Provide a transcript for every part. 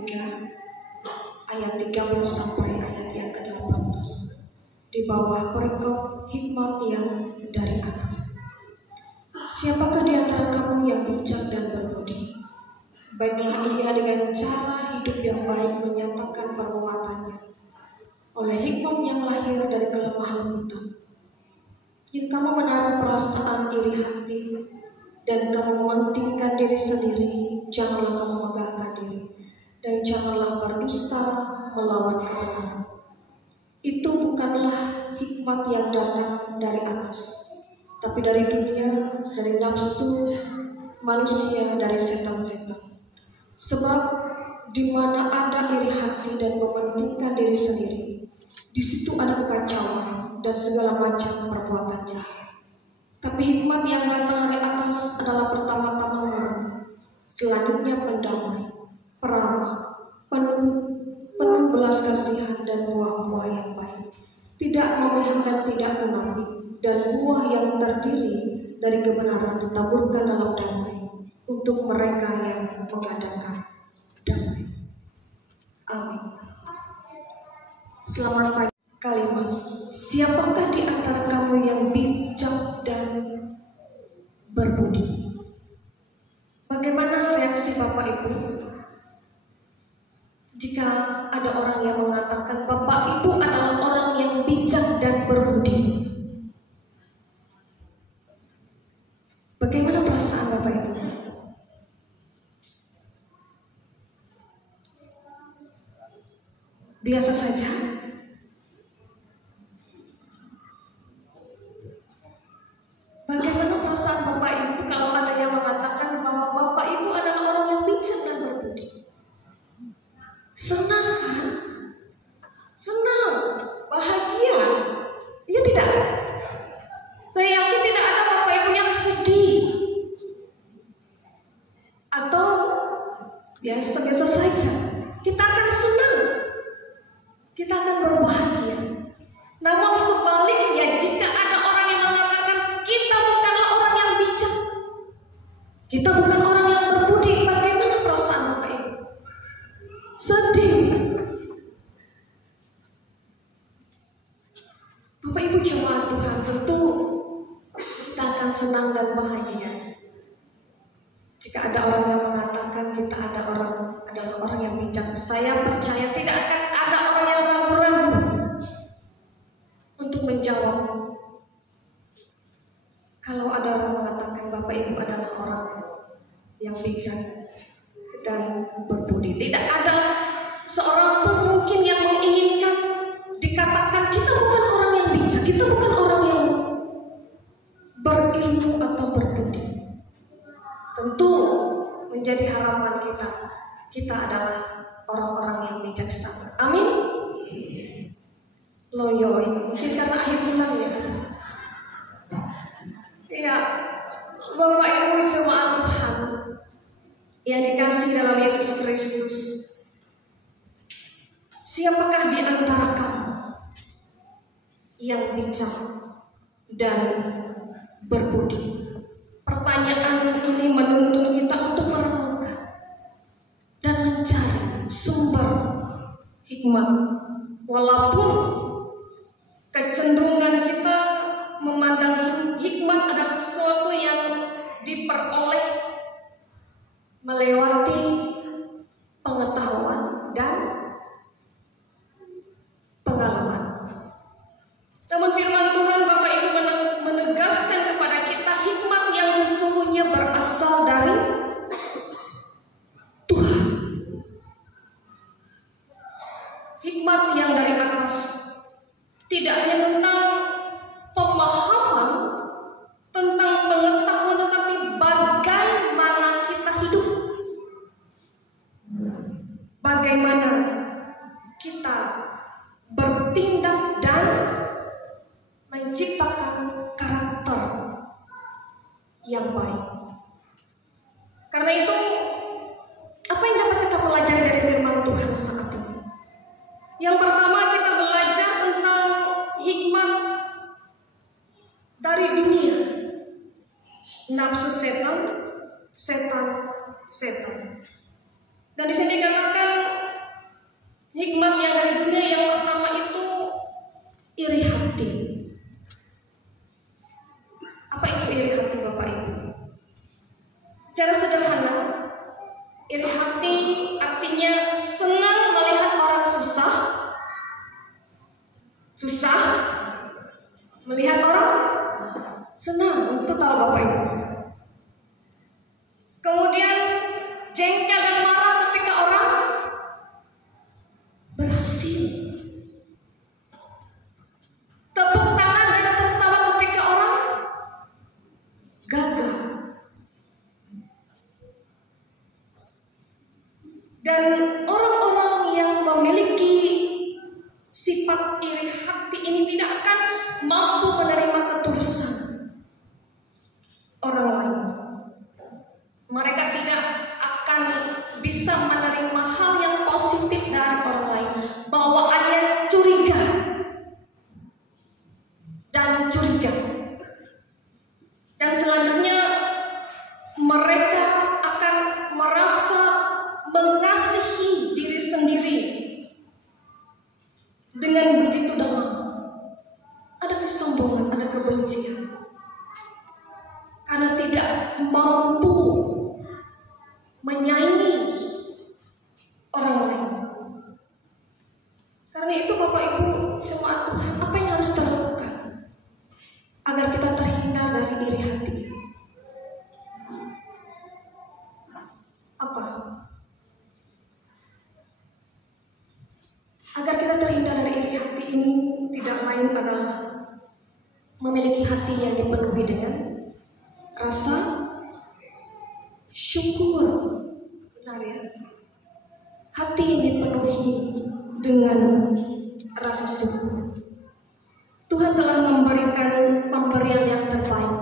3 ayat 13 sampai ayat yang ke-18. Di bawah perikop hikmat yang dari atas. Siapakah di antara kamu yang bijak dan berbudi? Baiklah ia dengan cara hidup yang baik menyatakan perbuatannya oleh hikmat yang lahir dari kelemah lembutan. Yang kamu menaruh perasaan iri hati dan kamu mementingkan diri sendiri, janganlah kamu megahkan diri dan janganlah berdusta melawan kebenaran. Itu bukanlah hikmat yang datang dari atas, tapi dari dunia, dari nafsu manusia, dari setan-setan. Sebab di mana ada iri hati dan mementingkan diri sendiri, di situ ada kekacauan dan segala macam perbuatan jahat. Tapi hikmat yang datang dari atas adalah pertama-tama murni, selanjutnya pendamai, peramah, penuh belas kasihan dan buah-buah yang baik, tidak memihak dan tidak munafik, dan buah yang terdiri dari kebenaran ditaburkan dalam damai untuk mereka yang mengadakan damai. Amin. Selamat pagi. Kalimat, siapakah di antara kamu yang bijak dan berbudi? Bagaimana reaksi Bapak Ibu jika ada orang yang mengatakan Bapak Ibu adalah orang yang bijak dan berbudi? Bagaimana perasaan Bapak Ibu? Biasa saja? Bagaimana perasaan Bapak Ibu kalau ada yang mengatakan bahwa Bapak Ibu adalah orang yang bijak dan berbudi? Senang kan? Senang, bahagia. Iya tidak? Saya yakin tidak ada Bapak Ibu yang sedih atau biasa-biasa saja. Kita akan senang, kita akan berbahagia. Namun sebaliknya, jika ada orang yang mengatakan kita bukanlah orang yang bijak, kita bukan orang yang berbudi, bagaimana perasaan Bapak Ibu? Sedih. Bapak Ibu jemaat Tuhan, tentu kita akan senang dan bahagia jika ada orang yang mengatakan kita adalah orang yang bijak. Saya percaya tidak akan ada orang yang ragu-ragu untuk menjawab kalau ada orang mengatakan Bapak Ibu adalah orang yang bijak dan berbudi. Tidak ada seorang pun mungkin yang menginginkan dikatakan kita bukan orang yang bijak, kita bukan orang yang berilmu atau berbudi. Tentu menjadi harapan kita adalah orang-orang yang bijaksana. Amin. Loyo ini mungkin karena akhir bulan ya. Ya, Bapak Ibu jemaat Tuhan yang dikasihi dalam Yesus Kristus, siapakah di antara kamu yang bijak dan berbudi? Pertanyaan ini menuntun kita untuk merenungkan dan mencari sumber hikmat. Walaupun kecenderungan kita memandang hikmat adalah sesuatu yang diperoleh melewati pengetahuan dan pengalaman. Namun firman Tuhan Bapak Ibu menegaskan kepada kita hikmat yang sesungguhnya berasal dari Tuhan. Hikmat yang dari atas tidak hanya tentang pemahaman, tentang pengetahuan, tetapi bagaimana kita hidup, bagaimana kita bertindak dan menciptakan karakter yang baik. Karena itu, apa yang dapat kita pelajari dari firman Tuhan saat ini? Yang pertama, kita belajar tentang hikmat dari dunia, nafsu setan. Dan di sini dikatakan hikmat yang dari dunia yang pertama itu iri hati. Apa itu iri hati, Bapak Ibu? Secara sederhana, iri hati artinya senang melihat orang susah, melihat orang senang. Itu tahu Bapak Ibu. Kemudian jengkel dan marah ketika orang berhasil. Tepuk tangan dan tertawa ketika orang gagal. Dan orang-orang yang memiliki sifat iri hati ini tidak akan mampu menerima ketulusan orang lain. Mereka tidak akan bisa menerima hal yang positif dari orang lain. Bawaannya curiga dan curiga. Dan selanjutnya mereka akan merasa mengasihi diri sendiri dengan begitu dalam. Ada kesombongan, ada kebencian, karena tidak mampu menyaingi orang lain. Karena itu Bapak Ibu jemaat Tuhan, apa yang harus kita lakukan agar kita terhindar dari iri hati? Apa? Agar kita terhindar dari iri hati ini tidak lain adalah memiliki hati yang dipenuhi dengan rasa syukur. Benar ya? Hati yang dipenuhi dengan rasa syukur. Tuhan telah memberikan pemberian yang terbaik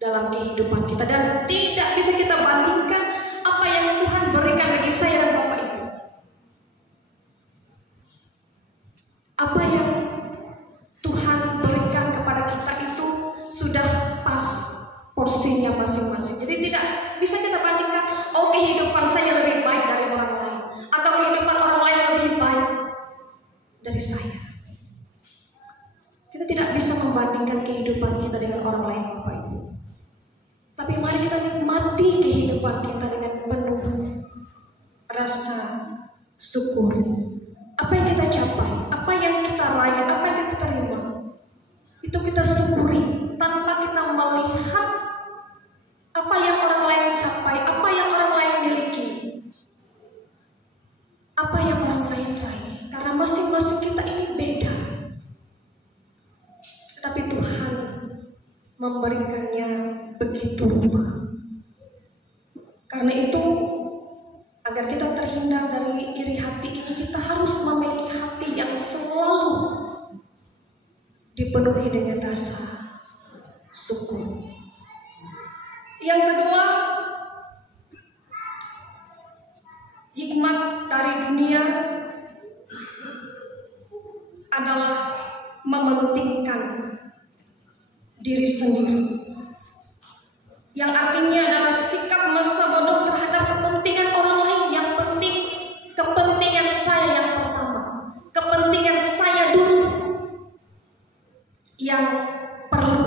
dalam kehidupan kita, dan tidak bisa kita bandingkan apa yang Tuhan berikan bagi saya dan Bapak Ibu. Apa yang Tuhan berikan kepada kita itu sudah pas porsinya masing-masing. Jadi tidak bisa kita bandingkan, oh kehidupan saya lebih baik dari orang lain, atau kehidupan orang lain lebih baik dari saya. Kita tidak bisa membandingkan kehidupan kita dengan orang lain, Bapak Ibu. Tapi mari kita nikmati kehidupan kita dengan penuh rasa syukur. Apa yang kita capai, apa yang kita raih, apa yang kita terima, itu kita syukuri tanpa kita melihat apa yang orang lain capai, apa yang orang lain miliki, apa yang orang lain raih. Karena masing-masing kita ini beda, tapi Tuhan memberikannya begitu rupa. Karena itu, agar kita terhindar dari iri hati ini, kita harus memiliki hati yang selalu dipenuhi dengan rasa syukur. Yang kedua, hikmat dari dunia adalah mementingkan diri sendiri, yang artinya adalah sikap masa bodoh terhadap kepentingan orang lain. Yang penting kepentingan saya yang pertama, kepentingan saya dulu yang perlu,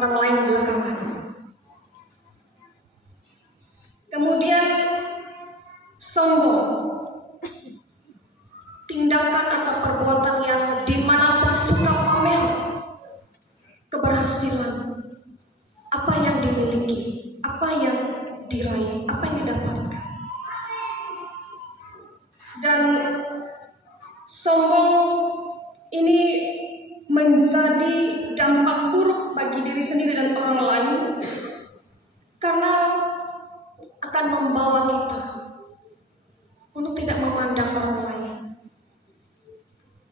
orang lain belakangan. Kemudian sombong, tindakan atau perbuatan yang dimanapun suka pamer keberhasilan, apa yang dimiliki, apa yang diraih, apa yang didapatkan. Dan sombong ini menjadi dampak buruk bagi diri sendiri dan orang lain, karena akan membawa kita untuk tidak memandang orang lain,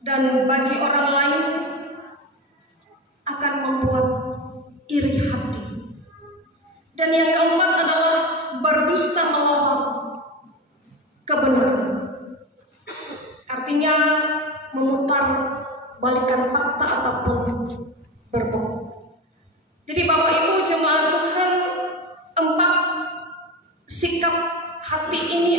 dan bagi orang lain akan membuat iri hati. Dan yang keempat adalah berdusta melawan kebenaran, artinya memutar balikan fakta ataupun berbohong. Jadi Bapak Ibu jemaat Tuhan, 4 sikap hati ini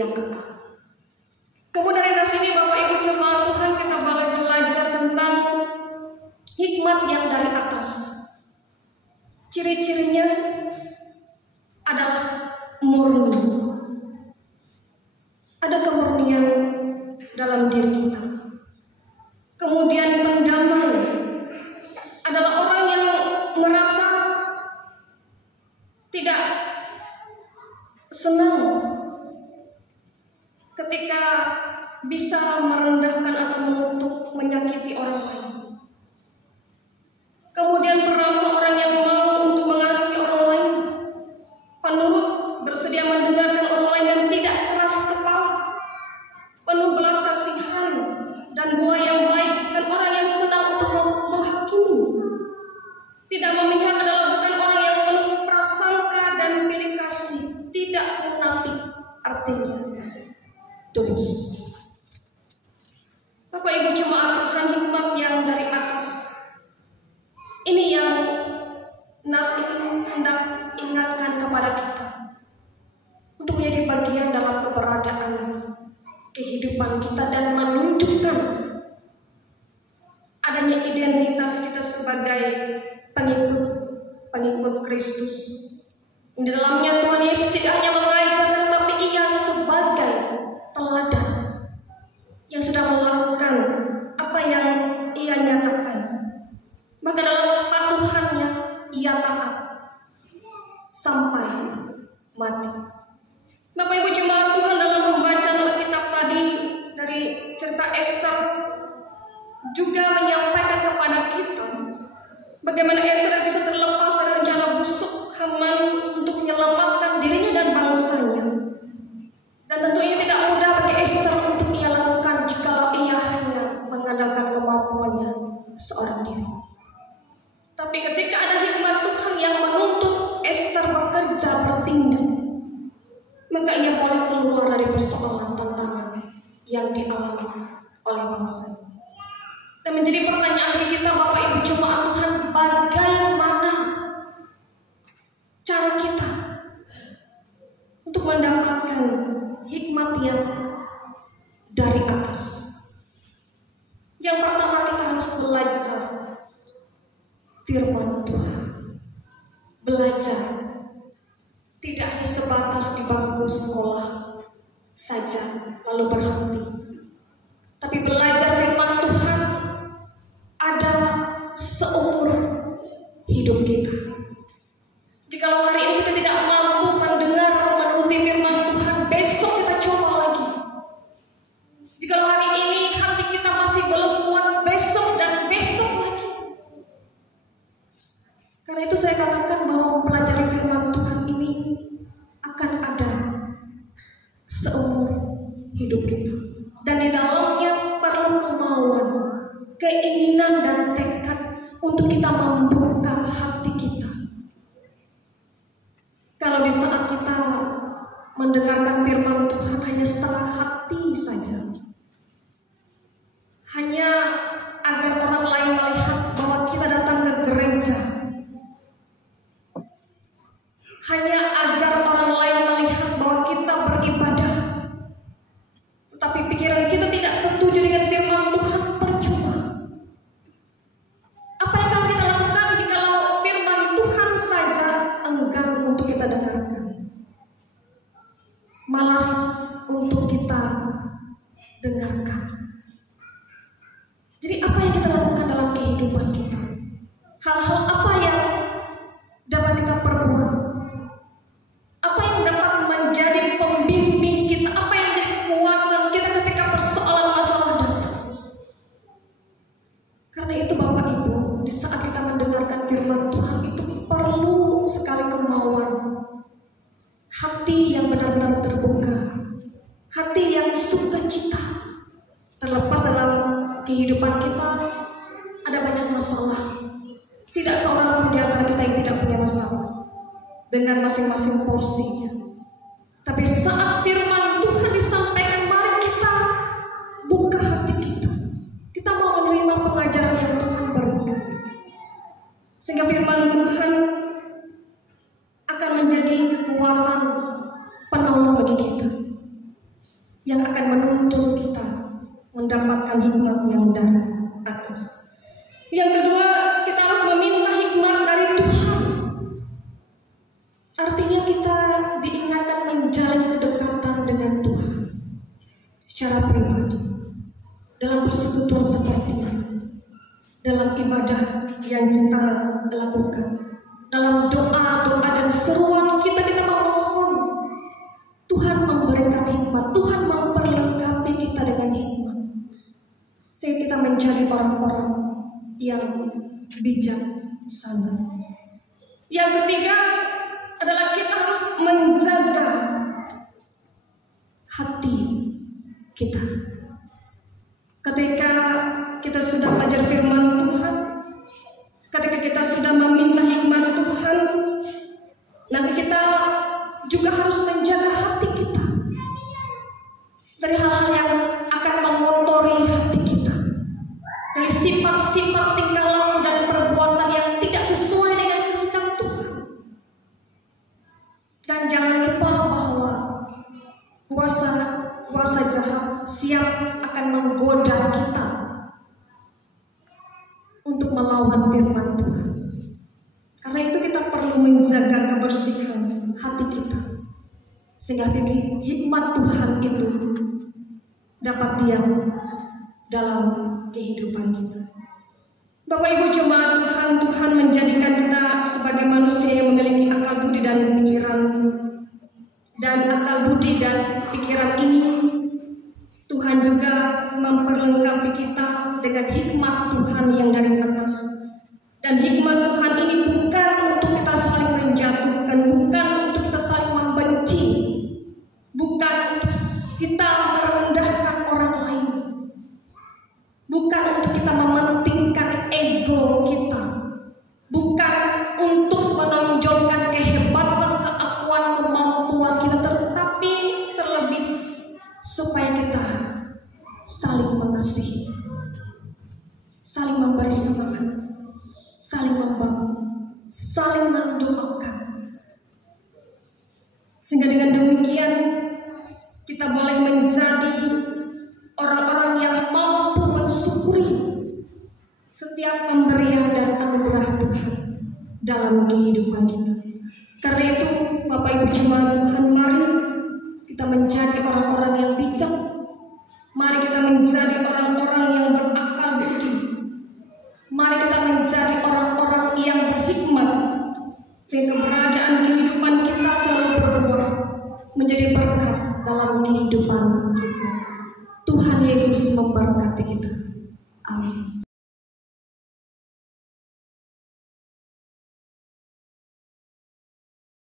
yang kekal. Kemudian dari nas ini Bapak Ibu jemaat Tuhan, kita boleh belajar tentang hikmat yang dari atas. Ciri-cirinya adalah murni. Ada kemurnian dalam diri kita. Kemudian pendamai adalah orang yang merasa tidak senang ketika bisa merendahkan atau mengutuk, menyakiti orang lain. Kemudian peramah orang yang mau untuk mengasihi orang lain, penurut, bersedia mendengarkan orang lain yang tidak keras kepala, penuh belas kasihan dan buah yang baik, bukan orang yang senang untuk menghakimi. Tidak memihak adalah bukan orang yang penuh prasangka dan pilih kasih, tidak munafik, artinya tulus. Bapak Ibu jemaat Tuhan, hikmat yang dari atas ini yang nas ini hendak ingatkan kepada kita untuk menjadi bagian dalam keberadaan kehidupan kita dan menunjukkan adanya identitas kita sebagai pengikut Kristus. Di dalamnya Tuhan Yesus tidak hanya mengajarkan, tetapi Ia sebagai teladan yang sudah melakukan apa yang Ia nyatakan. Maka dalam patuhannya Ia taat sampai mati. Bapak Ibu jemaat Tuhan, dalam pembacaan Alkitab tadi dari cerita Ester juga menyampaikan kepada kita bagaimana Ester bisa terlepas dari rencana busuk Haman untuk menyelamatkan dirinya dan bangsanya. Dan tentu ini tidak mudah bagi Ester untuk ia lakukan jika ia hanya mengandalkan kemampuannya seorang diri. Tapi ketika ada hikmat Tuhan yang menuntut Ester bekerja, bertindak, maka ia boleh keluar dari persoalan tantangan yang dialami oleh bangsa. Dan menjadi pertanyaan bagi kita Bapak Ibu jemaat Tuhan, bagaimana cara kita untuk mendapatkan hikmat yang dari atas? Yang pertama, kita harus belajar firman Tuhan. Belajar tidak hanya sebatas di bangku sekolah saja lalu berhenti, tapi belajar firman Tuhan ada seumur hidup kita. Jikalau hari ini kita tidak mampu mendengar, menuruti firman Tuhan, besok kita coba lagi. Jikalau hari ini hati kita masih belum kuat, besok dan besok lagi. Karena itu saya katakan bahwa mempelajari firman Tuhan ini akan ada seumur hidup kita. Dan di dalamnya perlu kemauan, keinginan dan tekad untuk kita membuka hati kita. Kalau di saat kita mendengarkan firman Tuhan hanya setengah hati saja, hanya agar orang lain melihat bahwa kita datang ke gereja, hanya agar orang lain melihat bahwa kita beribadah, tetapi pikiran kita tidak tertuju dengan firman Tuhan, percuma. Apa yang akan kita lakukan jikalau firman Tuhan saja enggan untuk kita dengarkan, malas untuk kita dengarkan? Jadi apa yang kita lakukan dalam kehidupan kita? Hal-hal apa yang dapat kita perbuat? Apa yang dapat menjadi pembimbing kita? Apa yang menjadi kekuatan kita ketika persoalan masalah datang? Karena itu Bapak Ibu, di saat kita mendengarkan firman Tuhan itu perlu sekali kemauan, hati yang benar-benar terbuka, hati yang sukacita. Terlepas dalam kehidupan kita ada banyak masalah, tidak seorang pun di antara kita yang tidak punya masalah dengan masing-masing porsinya. Tapi saat firman Tuhan disampaikan, mari kita buka hati kita. Kita mau menerima pengajaran yang Tuhan berikan, sehingga firman Tuhan akan menjadi kekuatan penolong bagi kita. yang akan menuntun kita mendapatkan hikmat yang dari atas. Yang kedua, kita harus meminta hikmat dari Tuhan. Artinya kita diingatkan menjalin kedekatan dengan Tuhan secara pribadi, dalam persekutuan seperti ini, dalam ibadah yang kita lakukan, dalam doa-doa dan seruan kita memohon Tuhan memberikan hikmat, Tuhan memperlengkapi kita dengan hikmat, sehingga kita menjadi orang-orang yang bijaksana. Yang ketiga adalah kita harus menjaga hati kita. Ketika kita sudah belajar firman Tuhan, ketika kita sudah meminta hikmat Tuhan, maka kita juga harus menjaga hati kita dari hal-hal yang akan mengotori hati kita, dari sifat-sifat tingkah laku dan perbuatan yang tidak sesuai dengan kehendak Tuhan. Dan jangan lupa bahwa kuasa jahat siap akan menggoda kita untuk melawan firman Tuhan. Karena itu kita perlu menjaga kebersihan hati kita, sehingga hikmat Tuhan itu dapat diam dalam kehidupan kita. Bapak Ibu jemaat Tuhan, Tuhan menjadikan kita sebagai manusia yang memiliki akal budi dan pikiran. Dan akal budi dan pikiran ini Tuhan juga memperlengkapi kita dengan hikmat Tuhan yang dari atas. Dan hikmat Tuhan ini bukan untuk kita saling menjatuhkan, bukan untuk kita saling membenci, bukan untuk kita merendahkan orang lain, bukan untuk kita mementingkan ego kita, bukan untuk menonjolkan kehebatan, keakuan, kemampuan kita, tetapi terlebih supaya kita saling mengasihi, saling memberi semangat, saling membangun, saling mendoakan. Sehingga dengan demikian kita boleh menjadi orang-orang yang mampu mensyukuri setiap pemberian dan anugerah Tuhan dalam kehidupan kita. Karena itu Bapak Ibu jemaat Tuhan, mari kita menjadi orang-orang yang bijak. Mari kita menjadi orang-orang yang berakal budi. Mari kita menjadi orang-orang yang berhikmat, sehingga keberadaan kehidupan kita selalu berbuah menjadi berkat dalam kehidupan kita.